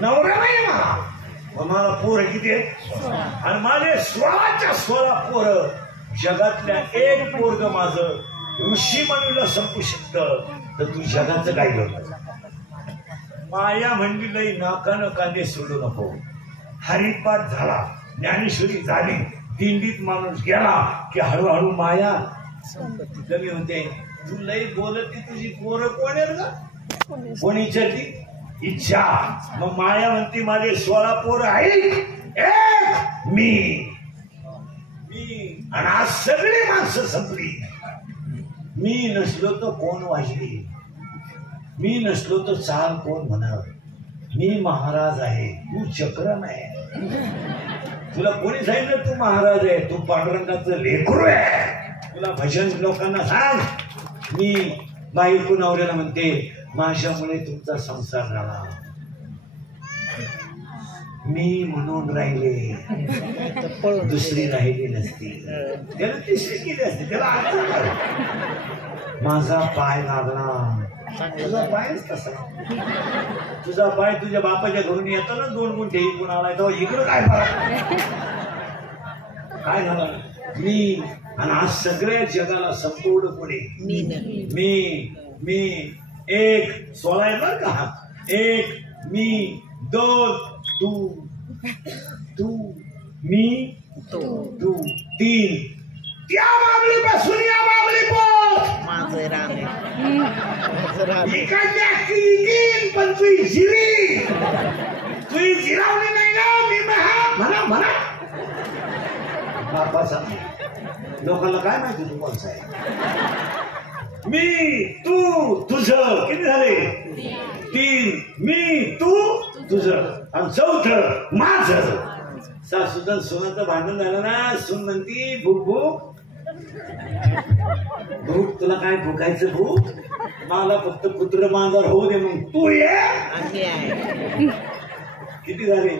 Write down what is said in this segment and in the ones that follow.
नवरा नाही मला पोर किती आहे आणि माझे 16च्या 16 पोर जगातल्या एक पोरग माझं ऋषी म्हणून संपू शकतं तर तू जगाचं काय करतो माया म्हणली लई नाकानं कांदे सोडू नको हरिपाठ झाला ज्ञानेश्वरी झाली दिंडीत माणूस गेला की हळूहळू माया कमी होते तू लई बोलत तुझी पोरं कोण आहे का कोणी विचारली इच्छा मग माया म्हणते माझे 16 पोरं आहेत एक मी आणि आज सगळी माणसं संपली मी नसलो तर कोण वाजली मी नसलो तर चाल कोण म्हणणार मी महाराज आहे तू चक्रम आहे तुला कोणी सांगितलं तू महाराज आहे तू पांडुरंगाचं लेकरू आहे तुला भजन लोकांना सांग मी बायको नवऱ्याला म्हणते माझ्यामुळे तुमचा संसार झाला मी म्हणून राहिले दुसरी राहिली नसती त्याला तिसरी केली असते त्याला माझा पाय लागला तुझा पायच कसा तुझा पाय तुझ्या बापाच्या घरून येतो ना 2 गुंठे इकडून आलाय तेव्हा इकडं काय काय झालं मी आणि आज सगळ्या जगाला संपूर्ण कोणी मी 1 16 आहे बरं का 1 मी 2 तू मी तू 3 त्या मागली पासून या मागली पोच माझं राम इकडल्या 3 जिरी तुझी जिरावली नाही ना मी म्हणा बापाचा लोकांना काय माहिती तू कोणचा आहे मी तू तुझं किती झाले 3 मी तू तुझं आणि 4 माझं सासूचं सोनाचं भांडण झालं ना सून म्हणती भूक भूक तुला काय भुकायचं भूक मला फक्त पुत्र मांजर होऊ दे मग तू ये किती झाले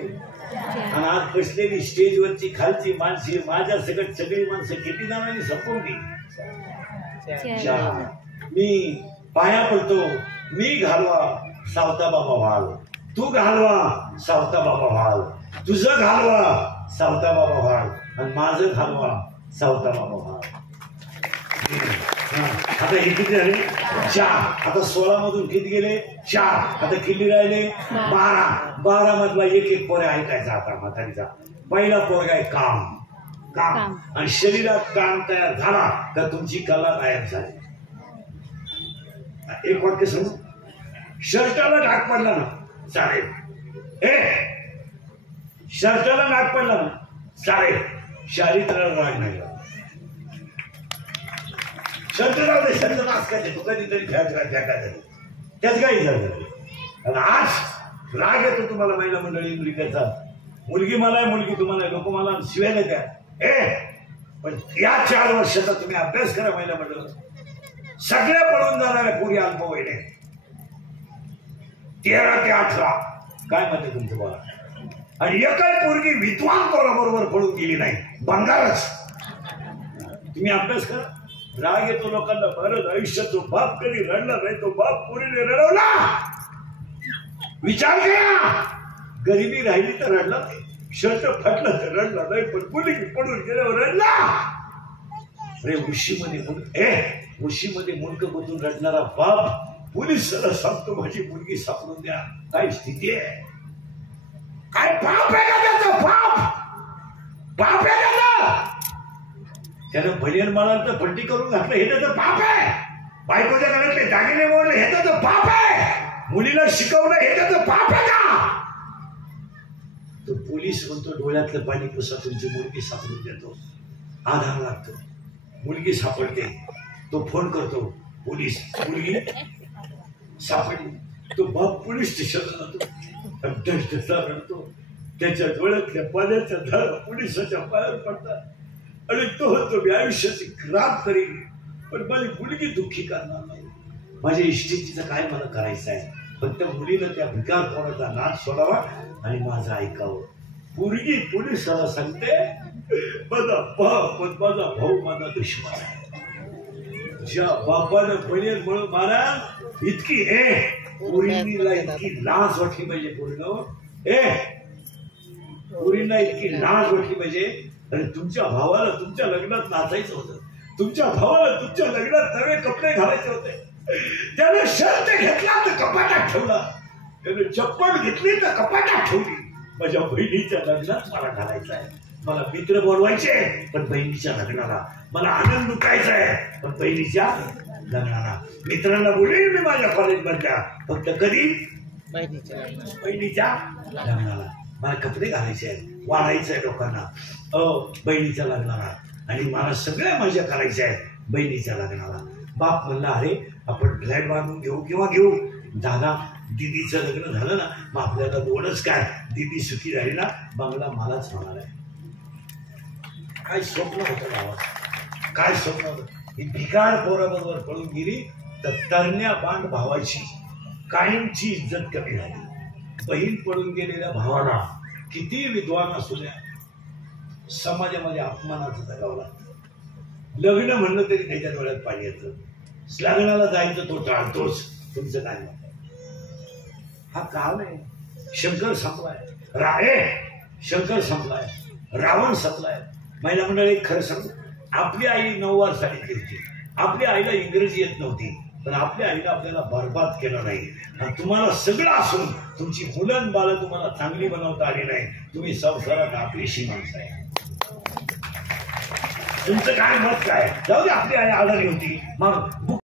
आणि आज बसलेली स्टेजवरची खालची माणसी माझ्या सकट सगळी माणसं किती जणांनी संपवली मी पाया पडतो मी घालवा सावता बाबा व्हाल तू घालवा सावता बाबा व्हाल तुझं घालवा सावता बाबा व्हाल आणि माझं घालवा सावता बाबा व्हाल आता हे किती झाले 4 आता 16 मधून किती गेले 4 आता किती राहिले 12 मधला एक पोरे ऐकायचा आता म्हातारीचा पहिला पोरगा आहे काम आणि शरीरात काम तयार झाला तर तुमची कला गायब झाली एक वाक्य सांगू शर्टाला डाग पडला ना चालेल शर्टाला डाग पडला ना चालेल शारीरिक राग नाही शर्ट राहू दे शर्ट नाच काय तू कधीतरी फेकायचं त्याच काही झालं आणि आज राग येतो तुम्हाला महिला मंडळी मुलगीचा मुलगी मला आहे मुलगी तुम्हाला लोक मला शिवायला द्या पण या 4 वर्षाचा तुम्ही अभ्यास करा महिला मंडळ सगळ्या पळून जाणाऱ्या पुरी अल्पवयीने 13 ते 18 काय म्हणते तुमचं बोला आणि एकही पोरगी विद्वान कोणाबरोबर पळून गेली नाही बंगारच तुम्ही अभ्यास करा राग येतो लोकांना बरं आयुष्य तो बाप कधी रडला नाही तो बाप पोरीने रडवला विचार करा गरिबी राहिली तर रडला नाही शर्ट फाटला तर रडला नाही पण मुलगी पडून गेल्यावर रडला अरे उशीमध्ये मुलग बदलून रडणारा बाप पोलिसाला सांगतो माझी मुलगी सापडून द्या काय स्थिती आहे काय पाप आहे का त्याचा पाप आहे त्याचा त्यानं बनियन माळाला तर पट्टी करून घातलं हे त्याचं पाप आहे बायकोच्या घरातले दागिने मोडले हे त्याचं पाप आहे मुलीला शिकवलं हे त्याचं पाप आहे का तो पोलीस म्हणतो डोळ्यातलं पाणी पुसा तुमची मुलगी सापडून देतो आधार लागतो मुलगी सापडते तो फोन करतो पोलीस मुलगी सापडली तो बाप पोलीस स्टेशनला जातो रडतो त्याच्या डोळ्यातल्या पाण्याच्या धारा पोलिसाच्या पायावर पडतात आणि तो म्हणतो मी आयुष्याची खराब करीन पण माझी मुलगी दुःखी करणार नाही माझ्या इष्टितीचं काय मला करायचं आहे पण त्या मुलीनं त्या भिकार कोणाचा नाद सोडावा आणि माझं ऐकावं पोरगी पोलिसाला सांगते माझा बाप माझा भाऊ माझा दुश्मन आहे ज्या बापानं बनियन म्हणून मारा इतकी पोरीला इतकी लाज वाटली पाहिजे पोरीनं पुरींना इतकी लाज वाटली पाहिजे. अरे तुमच्या भावाला तुमच्या लग्नात नाचायचं होतं, तुमच्या भावाला तुमच्या लग्नात नवे कपडे घालायचे होते. त्याने शर्ट घेतला तर कपाटात ठेवला, त्याने चप्पल घेतली तर कपाटात ठेवली. माझ्या बहिणीच्या लग्नात मला घालायचं आहे. मला मित्र बोलवायचे पण बहिणीच्या लग्नाला, मला आनंद लुटायचा आहे पण बहिणीच्या लग्नाला. मित्रांना बोलेल मी माझ्या कॉलेजमधल्या, फक्त कधी बहिणीच्या लग्नाला. मला कपडे घालायचे आहेत, वाढायचं आहे लोकांना बहिणीच्या लग्नाला, आणि मला सगळ्या मजा करायच्या आहेत बहिणीच्या लग्नाला. बाप म्हणला अरे आपण फ्लॅट बांधून घेऊ किंवा घेऊ. दादा दिदीचं लग्न झालं ना मग आपल्याला दोनच काय, दिदी सुखी झाली ना बंगला मलाच होणार आहे. काय स्वप्न होतं गावात, काय स्वप्न होतं. ही भिकार पोराबरोबर पळून गेली तर तरण्या बांध भावाची कायमची इज्जत कमी झाली. बहीण पळून गेलेल्या भावाला किती विद्वान असू द्या समाजामध्ये अपमानाचं जगावं लागतं. लग्न म्हणलं तरी त्याच्या डोळ्यात पाणी येतं. लग्नाला जायचं तो टाळतोच. तुमचं काय म्हणतं? हा काळ नाही. शंकर संपलाय, शंकर संपलाय, रावण संपलाय. महिला मंडळ एक खरं सांगू, आपली आई 9 वर्षांनी होती. आपल्या आईला इंग्रजी येत नव्हती, पण आपल्या आईला आपल्याला बरबाद केलं नाही. आणि तुम्हाला सगळं असून तुमची मुलं बाळं तुम्हाला चांगली बनवता आली नाही. तुम्ही संसारात आपलीशी माणसं आहे. तुमचं काय मत काय? जाऊ दे, आपली आई आजारी होती मग